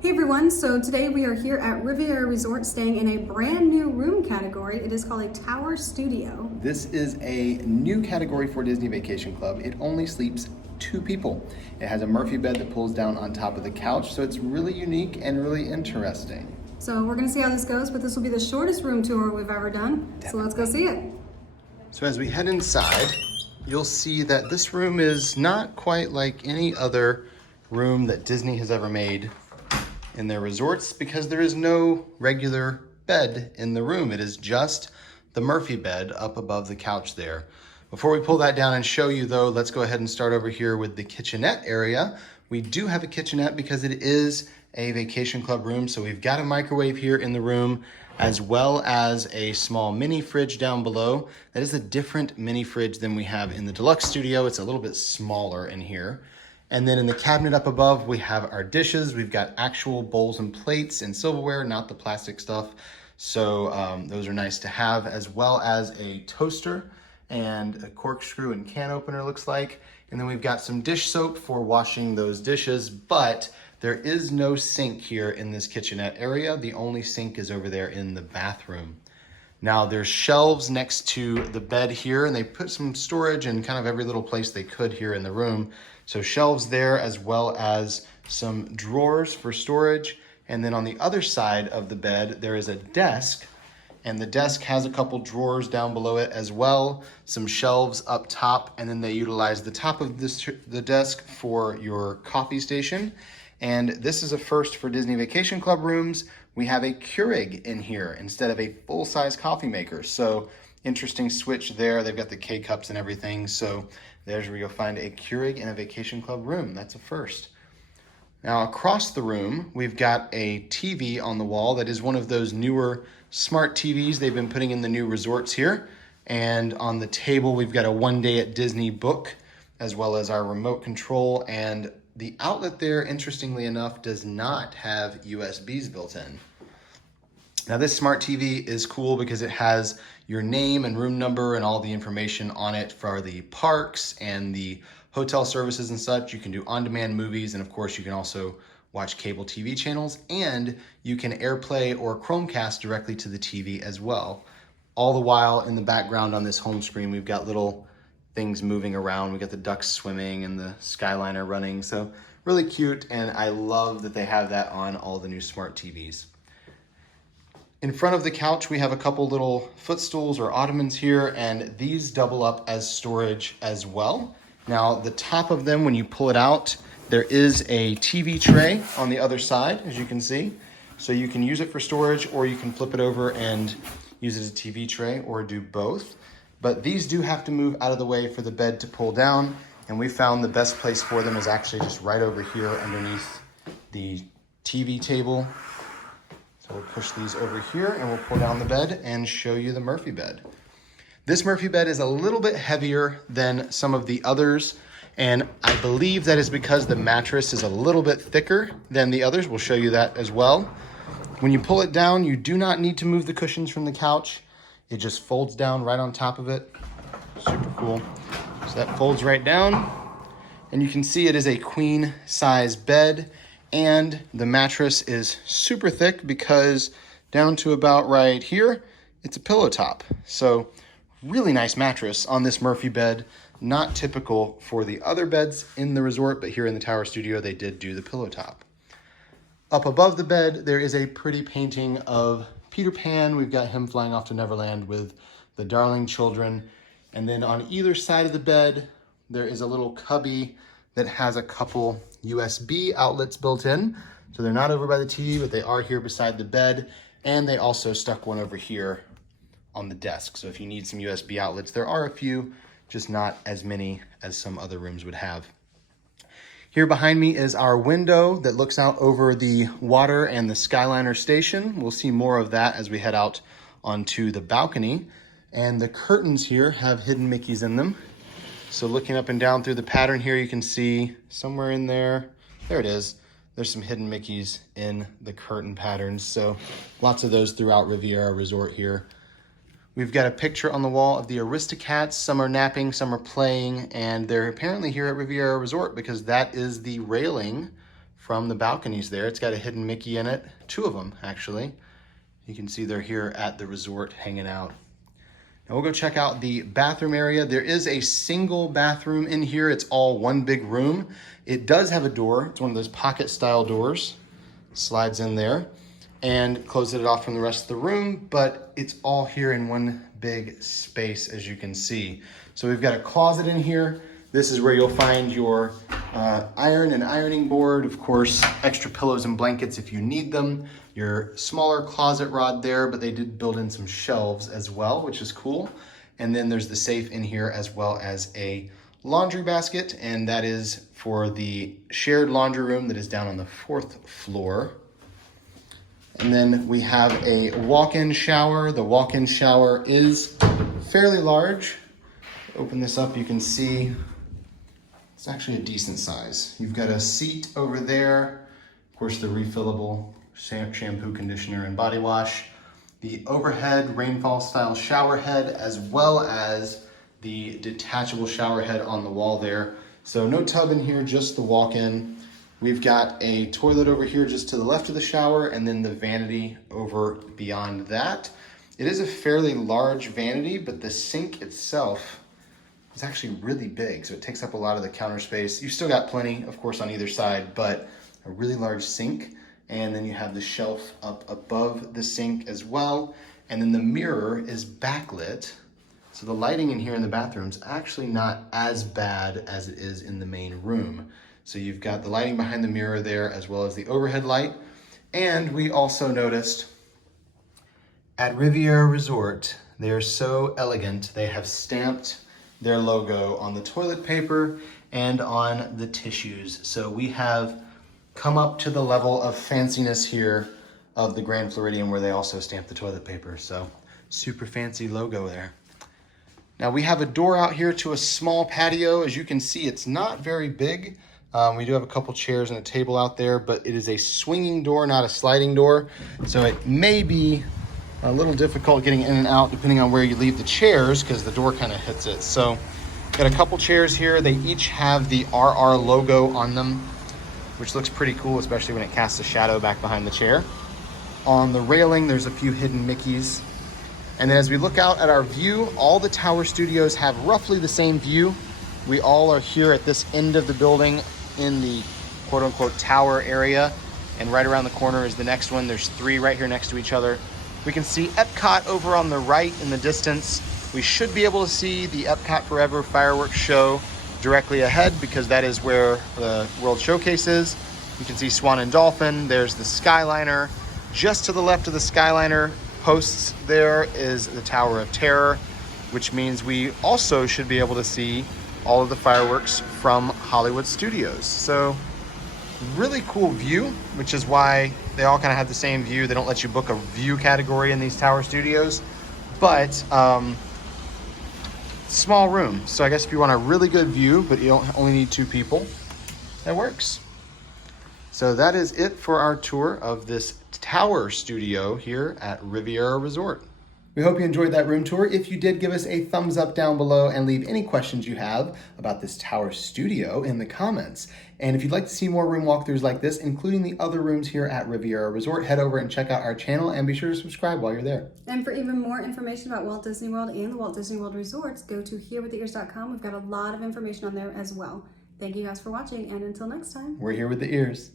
Hey everyone, so today we are here at Riviera Resort staying in a brand new room category. It is called a Tower Studio. This is a new category for Disney Vacation Club. It only sleeps 2 people. It has a Murphy bed that pulls down on top of the couch, so it's really unique and really interesting. So we're gonna see how this goes, but this will be the shortest room tour we've ever done. So let's go see it. So as we head inside, you'll see that this room is not quite like any other room that Disney has ever made in their resorts because there is no regular bed in the room. It is just the Murphy bed up above the couch there. Before we pull that down and show you though, let's go ahead and start over here with the kitchenette area. We do have a kitchenette because it is a vacation club room. So we've got a microwave here in the room as well as a small mini fridge down below. That is a different mini fridge than we have in the deluxe studio. It's a little bit smaller in here. And then in the cabinet up above, we have our dishes. We've got actual bowls and plates and silverware, not the plastic stuff. So those are nice to have, as well as a toaster and a corkscrew and can opener, looks like. And then we've got some dish soap for washing those dishes, but there is no sink here in this kitchenette area. The only sink is over there in the bathroom. Now there's shelves next to the bed here, and they put some storage in kind of every little place they could here in the room. So shelves there, as well as some drawers for storage. And then on the other side of the bed, there is a desk, and the desk has a couple drawers down below it as well, some shelves up top, and then they utilize the top of the desk for your coffee station. And this is a first for Disney Vacation Club rooms. We have a Keurig in here instead of a full-size coffee maker. So interesting switch there. They've got the K-cups and everything. So there's where you'll find a Keurig in a Vacation Club room. That's a first. Now across the room, we've got a TV on the wall that is one of those newer smart TVs they've been putting in the new resorts here. And on the table, we've got a One Day at Disney book, as well as our remote control. And the outlet there, interestingly enough, does not have USBs built in. Now this smart TV is cool because it has your name and room number and all the information on it for the parks and the hotel services and such. You can do on-demand movies, and of course you can also watch cable TV channels, and you can AirPlay or Chromecast directly to the TV as well. All the while in the background on this home screen, we've got little things moving around. We got the ducks swimming and the Skyliner running. So really cute, and I love that they have that on all the new smart TVs. In front of the couch, we have a couple little footstools or ottomans here, and these double up as storage as well. Now, the top of them, when you pull it out, there is a TV tray on the other side, as you can see. So you can use it for storage, or you can flip it over and use it as a TV tray, or do both. But these do have to move out of the way for the bed to pull down, and we found the best place for them is actually just right over here underneath the TV table. So we'll push these over here and we'll pull down the bed and show you the Murphy bed. This Murphy bed is a little bit heavier than some of the others, and I believe that is because the mattress is a little bit thicker than the others. We'll show you that as well. When you pull it down, you do not need to move the cushions from the couch. It just folds down right on top of it. Super cool. So that folds right down, and you can see it is a queen size bed. And the mattress is super thick because down to about right here, it's a pillow top. So really nice mattress on this Murphy bed. Not typical for the other beds in the resort, but here in the Tower Studio, they did do the pillow top. Up above the bed, there is a pretty painting of Peter Pan. We've got him flying off to Neverland with the darling children. And then on either side of the bed, there is a little cubby that has a couple USB outlets built in. So they're not over by the TV, but they are here beside the bed. And they also stuck one over here on the desk. So if you need some USB outlets, there are a few, just not as many as some other rooms would have. Here behind me is our window that looks out over the water and the Skyliner station. We'll see more of that as we head out onto the balcony. And the curtains here have hidden Mickeys in them. So looking up and down through the pattern here, you can see somewhere in there, there it is. There's some hidden Mickeys in the curtain patterns. So lots of those throughout Riviera Resort here. We've got a picture on the wall of the Aristocats. Some are napping, some are playing, and they're apparently here at Riviera Resort because that is the railing from the balconies there. It's got a hidden Mickey in it, 2 of them actually. You can see they're here at the resort hanging out. Now we'll go check out the bathroom area. There is a single bathroom in here. It's all one big room. It does have a door. It's one of those pocket style doors. Slides in there and closes it off from the rest of the room, but it's all here in one big space, as you can see. So we've got a closet in here. This is where you'll find your iron and ironing board, of course, extra pillows and blankets if you need them, your smaller closet rod there, but they did build in some shelves as well, which is cool. And then there's the safe in here as well as a laundry basket, and that is for the shared laundry room that is down on the 4th floor. And then we have a walk-in shower. The walk-in shower is fairly large. Open this up, you can see it's actually a decent size. You've got a seat over there, of course the refillable shampoo, conditioner, and body wash, the overhead rainfall style shower head, as well as the detachable shower head on the wall there. So no tub in here, just the walk-in. We've got a toilet over here just to the left of the shower, and then the vanity over beyond that. It is a fairly large vanity, but the sink itself is actually really big, so it takes up a lot of the counter space. You've still got plenty, of course, on either side, but a really large sink. And then you have the shelf up above the sink as well. And then the mirror is backlit. So the lighting in here in the bathroom is actually not as bad as it is in the main room. So you've got the lighting behind the mirror there as well as the overhead light. And we also noticed at Riviera Resort, they are so elegant. They have stamped their logo on the toilet paper and on the tissues. So we have come up to the level of fanciness here of the Grand Floridian, where they also stamp the toilet paper. So super fancy logo there. Now we have a door out here to a small patio. As you can see, it's not very big. We do have a couple chairs and a table out there, but it is a swinging door, not a sliding door. So it may be a little difficult getting in and out depending on where you leave the chairs, because the door kind of hits it. So got a couple chairs here. They each have the RR logo on them, which looks pretty cool, especially when it casts a shadow back behind the chair. On the railing, there's a few hidden Mickeys. And then as we look out at our view, all the tower studios have roughly the same view. We all are here at this end of the building in the quote unquote tower area. And right around the corner is the next one. There's 3 right here next to each other. We can see Epcot over on the right in the distance. We should be able to see the Epcot Forever fireworks show directly ahead, because that is where the World Showcase is. You can see Swan and Dolphin. There's the Skyliner. Just to the left of the Skyliner posts there is the Tower of Terror, which means we also should be able to see all of the fireworks from Hollywood Studios. So really cool view, which is why they all kind of have the same view. They don't let you book a view category in these tower studios, but small room. So I guess if you want a really good view, but you don't only need 2 people, that works. So that is it for our tour of this tower studio here at Riviera Resort. We hope you enjoyed that room tour. If you did, give us a thumbs up down below and leave any questions you have about this tower studio in the comments. And if you'd like to see more room walkthroughs like this, including the other rooms here at Riviera Resort, head over and check out our channel, and be sure to subscribe while you're there. And for even more information about Walt Disney World and the Walt Disney World Resorts, go to herewiththeears.com. We've got a lot of information on there as well. Thank you guys for watching, and until next time. We're here with the ears.